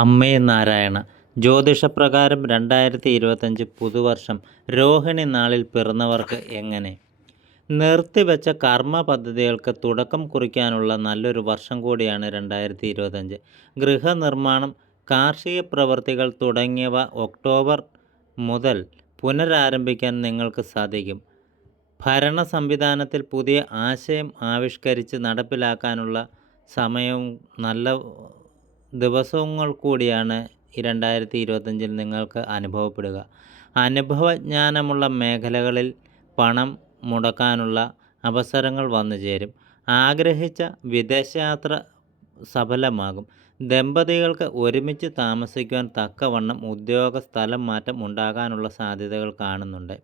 അമ്മേ നാരായണ. ജ്യോതിഷപ്രകാരം രണ്ടായിരത്തി ഇരുപത്തഞ്ച് പുതുവർഷം രോഹിണി നാളിൽ പിറന്നവർക്ക് എങ്ങനെ? നിർത്തിവെച്ച കർമ്മ പദ്ധതികൾക്ക് തുടക്കം കുറിക്കാനുള്ള നല്ലൊരു വർഷം കൂടിയാണ് രണ്ടായിരത്തി ഇരുപത്തഞ്ച് ഗൃഹനിർമ്മാണം കാർഷിക പ്രവൃത്തികൾ തുടങ്ങിയവ ഒക്ടോബർ മുതൽ പുനരാരംഭിക്കാൻ നിങ്ങൾക്ക് സാധിക്കും. ഭരണ സംവിധാനത്തിൽ പുതിയ ആശയം ആവിഷ്കരിച്ച് നടപ്പിലാക്കാനുള്ള സമയവും നല്ല ദിവസങ്ങൾ കൂടിയാണ് ഈ രണ്ടായിരത്തി ഇരുപത്തഞ്ചിൽ നിങ്ങൾക്ക് അനുഭവപ്പെടുക. അനുഭവജ്ഞാനമുള്ള മേഖലകളിൽ പണം മുടക്കാനുള്ള അവസരങ്ങൾ വന്നു ചേരും. ആഗ്രഹിച്ച വിദേശയാത്ര സഫലമാകും. ദമ്പതികൾക്ക് ഒരുമിച്ച് താമസിക്കുവാൻ തക്കവണ്ണം ഉദ്യോഗ സ്ഥലം മാറ്റം ഉണ്ടാകാനുള്ള സാധ്യതകൾ കാണുന്നുണ്ട്.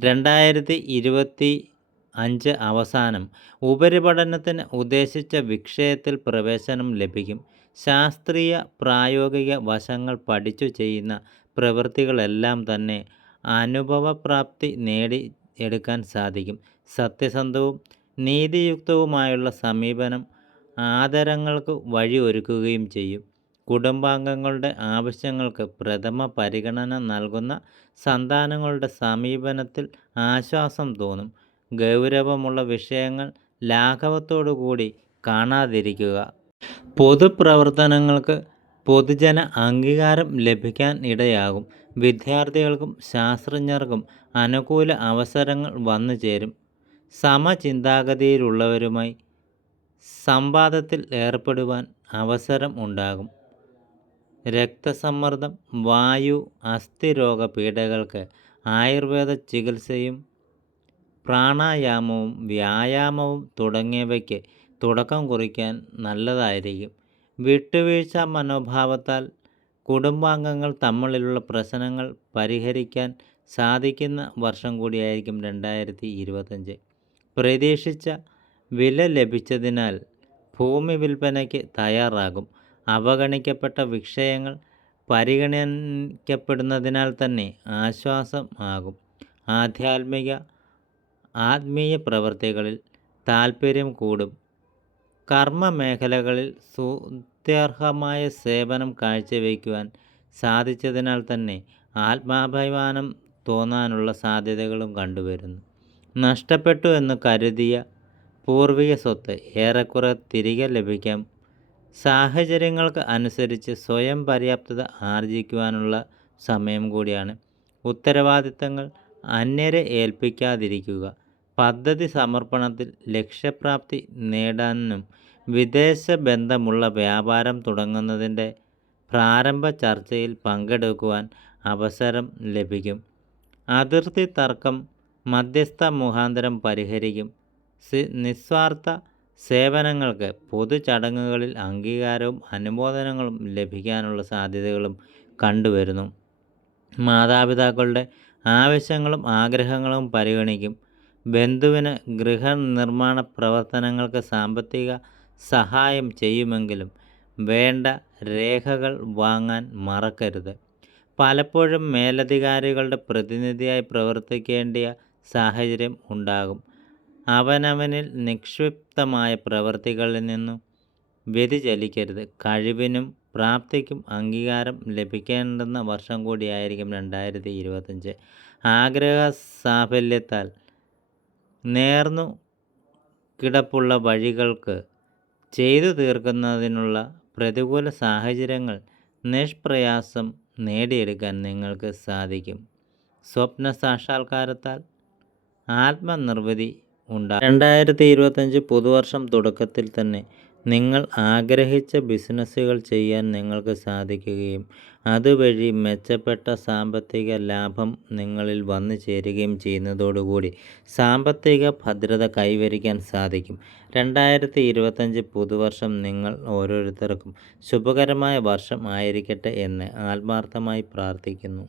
രണ്ടായിരത്തി ഇരുപത്തി അഞ്ച് അവസാനം ഉപരിപഠനത്തിന് ഉദ്ദേശിച്ച വിഷയത്തിൽ പ്രവേശനം ലഭിക്കും. ശാസ്ത്രീയ പ്രായോഗിക വശങ്ങൾ പഠിച്ചു ചെയ്യുന്ന പ്രവൃത്തികളെല്ലാം തന്നെ അനുഭവപ്രാപ്തി നേടി എടുക്കാൻ സാധിക്കും. സത്യസന്ധവും നീതിയുക്തവുമായുള്ള സമീപനം ആദരങ്ങൾക്ക് വഴിയൊരുക്കുകയും ചെയ്യും. കുടുംബാംഗങ്ങളുടെ ആവശ്യങ്ങൾക്ക് പ്രഥമ പരിഗണന നൽകുന്ന സന്താനങ്ങളുടെ സമീപനത്തിൽ ആശ്വാസം തോന്നും. ഗൗരവമുള്ള വിഷയങ്ങൾ ലാഘവത്തോടുകൂടി കാണാതിരിക്കുക. പൊതുപ്രവർത്തനങ്ങൾക്ക് പൊതുജന അംഗീകാരം ലഭിക്കാൻ ഇടയാകും. വിദ്യാർത്ഥികൾക്കും ശാസ്ത്രജ്ഞർക്കും അനുകൂല അവസരങ്ങൾ വന്നു ചേരും. സമചിന്താഗതിയിലുള്ളവരുമായി സംവാദത്തിൽ ഏർപ്പെടുവാൻ അവസരം ഉണ്ടാകും. രക്തസമ്മർദ്ദം വായു അസ്ഥിരോഗ പീഡകൾക്ക് ആയുർവേദ ചികിത്സയും പ്രാണായാമവും വ്യായാമവും തുടങ്ങിയവയ്ക്ക് തുടക്കം കുറിക്കാൻ നല്ലതായിരിക്കും. വിട്ടുവീഴ്ച മനോഭാവത്താൽ കുടുംബാംഗങ്ങൾ തമ്മിലുള്ള പ്രശ്നങ്ങൾ പരിഹരിക്കാൻ സാധിക്കുന്ന വർഷം കൂടിയായിരിക്കും രണ്ടായിരത്തി ഇരുപത്തഞ്ച് പ്രതീക്ഷിച്ച വില ലഭിച്ചതിനാൽ ഭൂമി വിൽപ്പനയ്ക്ക് തയ്യാറാകും. അവഗണിക്കപ്പെട്ട വിഷയങ്ങൾ പരിഗണിക്കപ്പെടുന്നതിനാൽ തന്നെ ആശ്വാസം ആകും. ആധ്യാത്മിക ആത്മീയ പ്രവർത്തികളിൽ താൽപ്പര്യം കൂടും. കർമ്മ മേഖലകളിൽ സ്തുത്യർഹമായ സേവനം കാഴ്ചവെക്കുവാൻ സാധിച്ചതിനാൽ തന്നെ ആത്മാഭിമാനം തോന്നാനുള്ള സാധ്യതകളും കണ്ടുവരുന്നു. നഷ്ടപ്പെട്ടു എന്ന് കരുതിയ പൂർവിക സ്വത്ത് ഏറെക്കുറെ തിരികെ ലഭിക്കാം. സാഹചര്യങ്ങൾക്ക് അനുസരിച്ച് സ്വയം പര്യാപ്തത ആർജിക്കുവാനുള്ള സമയം കൂടിയാണ്. ഉത്തരവാദിത്തങ്ങൾ അന്യരെ ഏൽപ്പിക്കാതിരിക്കുക. പദ്ധതി സമർപ്പണത്തിൽ ലക്ഷ്യപ്രാപ്തി നേടാനും വിദേശ ബന്ധമുള്ള വ്യാപാരം തുടങ്ങുന്നതിന്റെ പ്രാരംഭ ചർച്ചയിൽ പങ്കെടുക്കുവാൻ അവസരം ലഭിക്കും. അതിർത്തി തർക്കം മധ്യസ്ഥ മുഖാന്തരം പരിഹരിക്കും. നിസ്വാർത്ഥ സേവനങ്ങൾക്ക് പൊതു ചടങ്ങുകളിൽ അംഗീകാരവും അനുമോദനങ്ങളും ലഭിക്കാനുള്ള സാധ്യതകളും കണ്ടുവരുന്നു. മാതാപിതാക്കളുടെ ആവശ്യങ്ങളും ആഗ്രഹങ്ങളും പരിഗണിക്കും. ബന്ധുവിന് ഗൃഹനിർമ്മാണ പ്രവർത്തനങ്ങൾക്ക് സാമ്പത്തിക സഹായം ചെയ്യുമെങ്കിലും വേണ്ട രേഖകൾ വാങ്ങാൻ മറക്കരുത്. പലപ്പോഴും മേലധികാരികളുടെ പ്രതിനിധിയായി പ്രവർത്തിക്കേണ്ടിയ സാഹചര്യം ഉണ്ടാകും. അവനവനിൽ നിക്ഷിപ്തമായ പ്രവൃത്തികളിൽ നിന്നും വ്യതിചലിക്കരുത്. കഴിവിനും പ്രാപ്തിക്കും അംഗീകാരം ലഭിക്കേണ്ടുന്ന വർഷം കൂടിയായിരിക്കും രണ്ടായിരത്തി ഇരുപത്തഞ്ച് ആഗ്രഹ സാഫല്യത്താൽ നേർന്നു കിടപ്പുള്ള വഴികൾക്ക് ചെയ്തു തീർക്കുന്നതിനുള്ള പ്രതികൂല സാഹചര്യങ്ങൾ നിഷ്പ്രയാസം നേടിയെടുക്കാൻ നിങ്ങൾക്ക് സാധിക്കും. സ്വപ്ന സാക്ഷാത്കാരത്താൽ ആത്മനിർവൃതി ഉണ്ടാകും രണ്ടായിരത്തി ഇരുപത്തഞ്ച് പുതുവർഷം തുടക്കത്തിൽ തന്നെ നിങ്ങൾ ആഗ്രഹിച്ച ബിസിനസ്സുകൾ ചെയ്യാൻ നിങ്ങൾക്ക് സാധിക്കുകയും അതുവഴി മെച്ചപ്പെട്ട സാമ്പത്തിക ലാഭം നിങ്ങളിൽ വന്നു ചേരുകയും ചെയ്യുന്നതോടുകൂടി സാമ്പത്തിക ഭദ്രത കൈവരിക്കാൻ സാധിക്കും. രണ്ടായിരത്തി ഇരുപത്തഞ്ച് പുതുവർഷം നിങ്ങൾ ഓരോരുത്തർക്കും ശുഭകരമായ വർഷം ആയിരിക്കട്ടെ എന്ന് ആത്മാർത്ഥമായി പ്രാർത്ഥിക്കുന്നു.